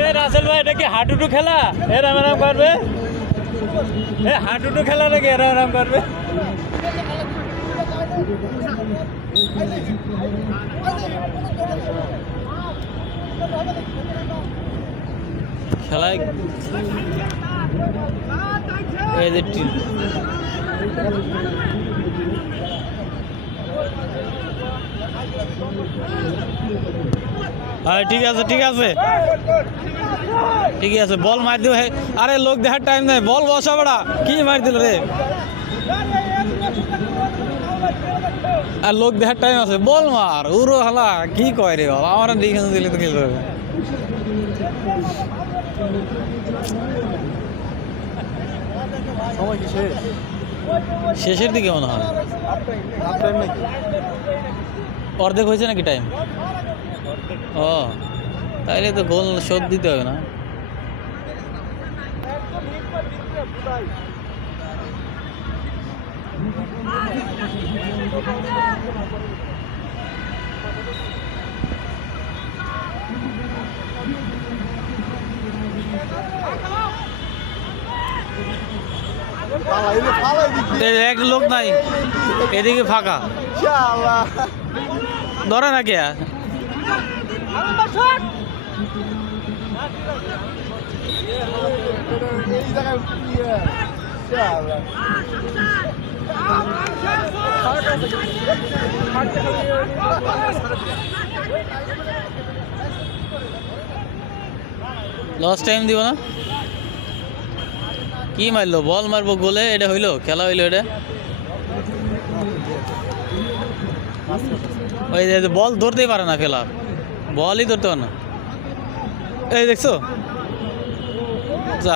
এ রাসেল ভাই এটা কি হাডুডু খেলা? এর আরাম করবে, এ হাডুডু খেলা নাকি এর আরাম করবে? খেলায় এই যে হ্যাঁ ঠিক আছে ঠিক আছে ঠিকই আছে, বল মার দিও। আরে লোক দেখার টাইম নেই, বল বসা বড়া কি মার দিল রে, আর লোক দেখার টাইম আছে, বল মার উড়ো হালা কি কয় রে বাবা, আমার দিকে দিলে তো খেলতে হবে। সময় কি শেষ? শেষের দিকে মনে হয়, অর্ধেক হয়েছে নাকি টাইম? ও তাইলে তো গোল শোধ দিতে হবে না? এক লোক নাই এদিকে ফাঁকা, ধরে না কে? লস টাইম দিব না, কি মারলো? বল মারবো গোলে, এটা হইলো? খেলা হইলো এটা? ওই যে বল ধরতেই পারে না, খেলা বলই ধরতে পারে না। এই দেখছো যা